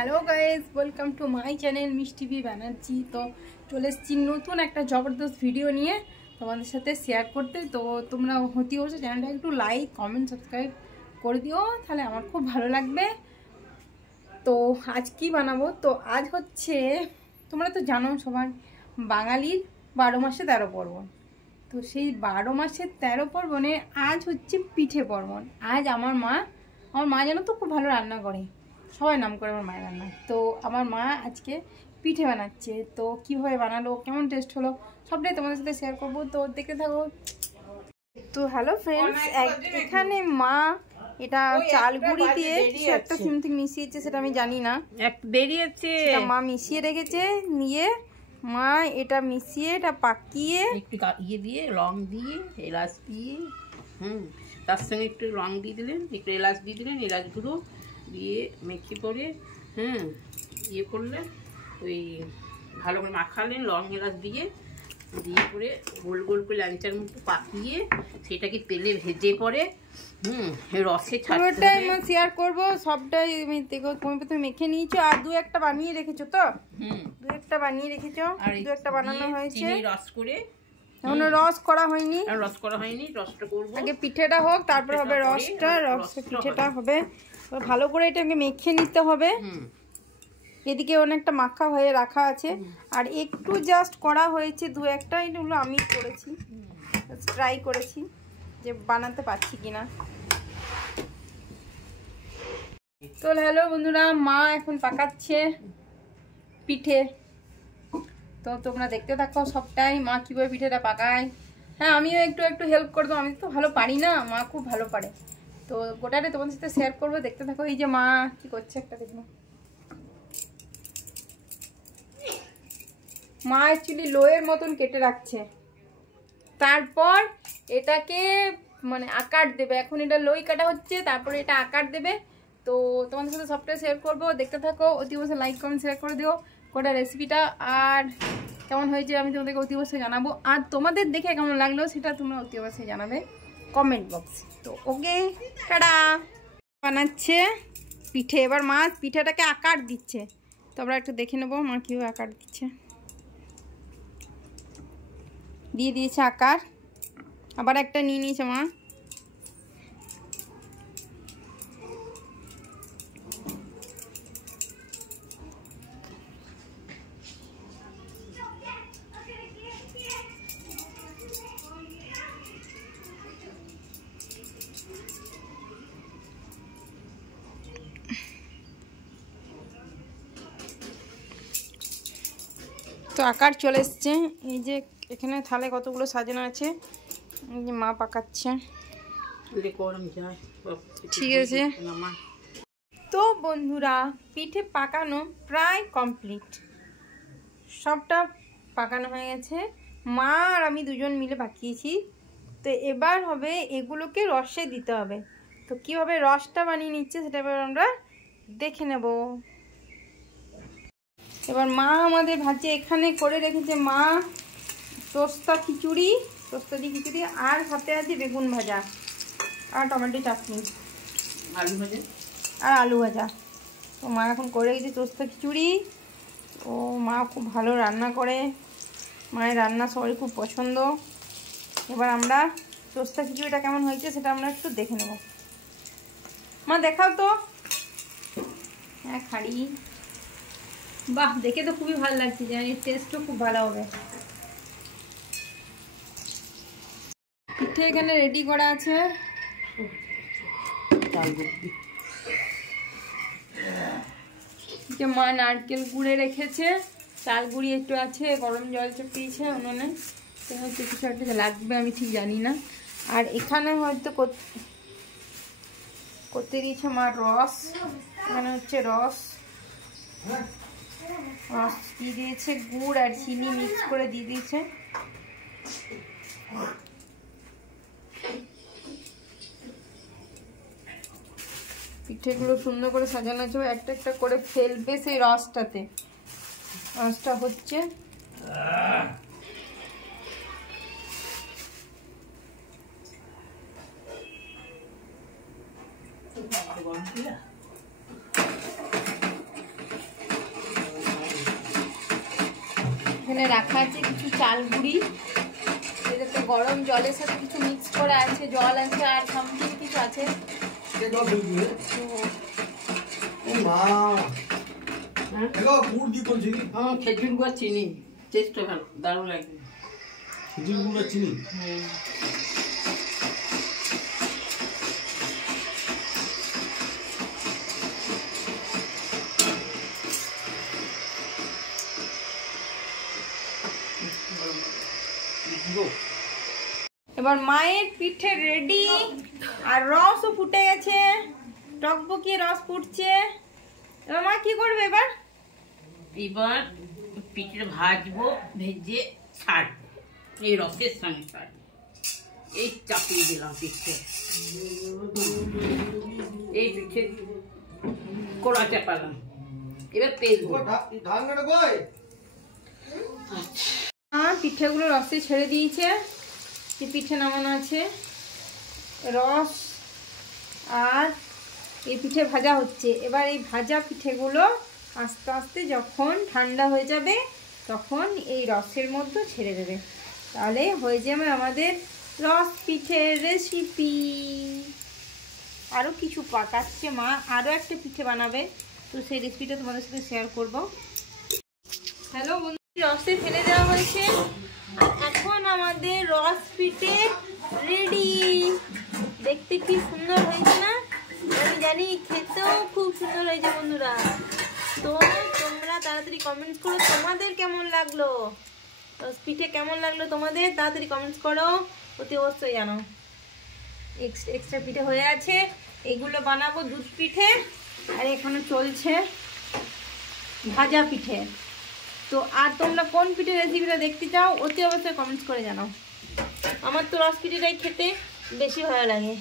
Hello guys, welcome to my channel মিষ্টি B Banerjee. তো চলে এসেছি নতুন একটা জবরদস্ত ভিডিও নিয়ে তোমাদের সাথে শেয়ার করতে। তো তোমরা হতে বসে চ্যানেলটা একটু লাইক কমেন্ট সাবস্ক্রাইব করে দিও, তাহলে আমার খুব ভালো লাগবে। তো আজ কি বানাবো? তো আজ হচ্ছে, তোমরা তো জানো সবাই, বাঙালির 12 মাসে 13 পার্বণ। তো সেই 12 মাসের 13 পার্বণে আজ হচ্ছে পিঠে পার্বণ। আজ আমার মা জানো তো খুব ভালো রান্না করে, সবাই নাম করে আমার মায়ের রান্না। তো আমার মা আজকে পিঠে বানাচ্ছে। তো কিভাবে বানালো, কেমন টেস্ট হলো, সবটাই তোমাদের সাথে শেয়ার করবো। তো দেখতে থাকো। তো হ্যালো ফ্রেন্ডস, এখানে মা এটা চাল গুঁড়ি দিয়ে কিছু একটা সিমথিং মিশিয়েছে, সেটা আমি জানি না, একটু দেরি আছে। মা মিশিয়ে রেখেছে। নিয়ে মা এটা মিশিয়ে এটা পাকিয়ে একটু ইয়ে দিয়ে লং দিয়ে এলাচ দিয়ে তার সঙ্গে একটু লং দিয়ে দিলেন, একটু এলাচ দিয়ে দিলেন, এলাচ গুঁড়ো দিয়ে মেখে করে ইয়ে করলেন, ওই ভালো করে মাখালেন লং এলাচ দিয়ে করে গোল গোল করে ল্যাংচার মতো পাকিয়ে সেটাকে তেলে ভেজে পরে রসে পুরোটাই আমি শেয়ার করবো। সবটাই আমি দেখো, তুমি প্রথমে মেখে নিয়েছো আর দু একটা বানিয়ে রেখেছো। তো দু একটা বানিয়ে রেখেছো, দু একটা বানানো হয়েছে। রস করে এখনো রস করা হয়নি, রসটা করবো আগে পিঠেটা হোক, তারপর হবে রসটা। পিঠেটা হবে ভালো করে, এটাকে মেখে নিতে হবে। এদিকে অনেকটা মাখা হয়ে রাখা আছে, আর একটু জাস্ট করা হয়েছে দু একটা। এগুলো আমি করেছি, ট্রাই করেছি যে বানাতে পারছি কিনা। তো হ্যালো বন্ধুরা, মা এখন পাকাচ্ছে পিঠে। তো তোমরা দেখতে থাকো সবটাই, মা কীভাবে পিঠেটা পাকায়। হ্যাঁ, আমিও একটু একটু হেল্প করে দেবো, আমি তো ভালো পারি না, মা খুব ভালো পারে। তো গোটাটা তোমাদের সাথে শেয়ার করবো, দেখতে থাকো। এই যে মা কি করছে একটা দেখবো। মা অ্যাকচুয়ালি লোয়ের মতন কেটে রাখছে, তারপর এটাকে মানে আকার দেবে। এখন এটা লই কাটা হচ্ছে, তারপরে এটা আকার দেবে। তো তোমাদের সাথে সবটাই শেয়ার করবো, দেখতে থাকো। অতি অবশ্যই লাইক কমেন্ট শেয়ার করে দিও গোটা রেসিপিটা, আর কেমন হয়েছে আমি তোমাদেরকে অতি অবশ্যই জানাবো। আর তোমাদের দেখে কেমন লাগলো সেটা তোমরা অতি অবশ্যই জানাবে কমেন্ট বক্সে। তো ওকে, টাটা। বানাচ্ছে পিঠে, এবার মা পিঠেটাকে আকার দিচ্ছে। তো আমরা একটু দেখে নেবো মা কীভাবে আকার দিচ্ছে। দিয়ে দিয়েছে আকার, আবার একটা নিয়ে নিয়েছে মা। তো আকার চলে এসছে। এই যে এখানে থালে কতগুলো সাজানো আছে, এই যে মা পাকাচ্ছে। ঠিক আছে। তো বন্ধুরা, পিঠে পাকানো প্রায় কমপ্লিট, সবটা পাকানো হয়ে গেছে। মা আর আমি দুজন মিলে পাকিয়েছি। তো এবার হবে এগুলোকে রসে দিতে হবে। তো কীভাবে রসটা বানিয়ে নিচ্ছে সেটা এবার আমরা দেখে নেব। এবার মা আমাদের ভাজে এখানে করে রেখেছে মা তোস্তা দিয়ে খিচুড়ি, আর সাথে আছে বেগুন ভাজা আর টমেটো চাটনি, আলু ভাজা। তো মা এখন করে রেখেছে তোস্তা খিচুড়ি। ও মা খুব ভালো রান্না করে, মায়ের রান্না সবারই খুব পছন্দ। এবার আমরা তোস্তা খিচুড়িটা কেমন হয়েছে সেটা আমরা একটু দেখে নেব। মা দেখাও তো। হ্যাঁ, খাড়ি, বাহ, দেখে তো খুবই ভালো লাগছে, জানি টেস্টও খুব ভালো হবে। পিঠে এখানে রেডি করা আছে। মা নারকেল গুঁড়ে রেখেছে, চাল গুঁড়ি একটু আছে, গরম জল চাপিয়েছে উনুনে। হয়তো কিছু একটা লাগবে, আমি ঠিক জানি না। আর এখানে হয়তো করতে দিয়েছে মা রস। এখানে হচ্ছে রস দিয়ে দিয়েছে, গুড় আর চিনি মিক্স করে দিয়ে দিয়েছে। পিঠেগুলো সুন্দর করে সাজানো আছে, একটা একটা করে ফেলবে সেই রসটাতে। রসটা হচ্ছে এখানে রাখা আছে কিছু চাল গুঁড়ি, এটাতে গরম জলের সাথে কিছু মিক্স করা আছে, জল আছে আর সামথিং কিছু আছে। খেজুর গুঁড়া চিনি, টেস্টটা ভালো, দারুণ লাগবে। খেজুর গুঁড়া চিনি, এবার মায়ের পিঠে রেডি, আর রসও ফুটে গেছে, টকবকিয়ে রস ফুটছে। এবার মা কি করবে এবার? এবার পিঠে ভাজবো, ভেজে ছাড়বো, এই রসের সঙ্গে ছাড়বো। এই চাপিয়ে দিলাম পিঠে, এই পিঠে কোড়া চাপালাম, এবার তেল পিঠেগুলো রসে ছেড়ে দিয়েছে, যে পিঠে নামানো আছে, রস আর এই পিঠে ভাজা হচ্ছে। এবার এই ভাজা পিঠেগুলো আস্তে আস্তে যখন ঠান্ডা হয়ে যাবে তখন এই রসের মধ্যে ছেড়ে দেবে, তাহলে হয়ে যাবে আমাদের রস পিঠের রেসিপি। আরও কিছু পাকাচ্ছে মা, আরও একটা পিঠে বানাবে, তো সেই রেসিপিটা তোমাদের সাথে শেয়ার করব। হ্যালো বন্ধু, রসে ফেলে দেওয়া হয়েছে আর এখন আমাদের রস পিঠে রেডি। দেখতে কি সুন্দর হয়েছে না? আমি জানি খেতেও খুব সুন্দর হয়েছে বন্ধুরা। তো তোমরা তাড়াতাড়ি কমেন্টস করো তোমাদের কেমন লাগলো, রস পিঠে কেমন লাগলো তোমাদের, তাড়াতাড়ি কমেন্টস করো, অতি অবশ্যই জানো। এক্সট্রা পিঠে হয়ে আছে, এগুলো বানাবো দুধ পিঠে, আর এখানে চলছে ভাজা পিঠে। তো আর তোমরা কোন পিঠে রেসিপিটা দেখতে চাও অতি অবশ্যই কমেন্টস করে জানাও। আমার তো রস পিঠেটাই খেতে বেশি ভালো লাগে।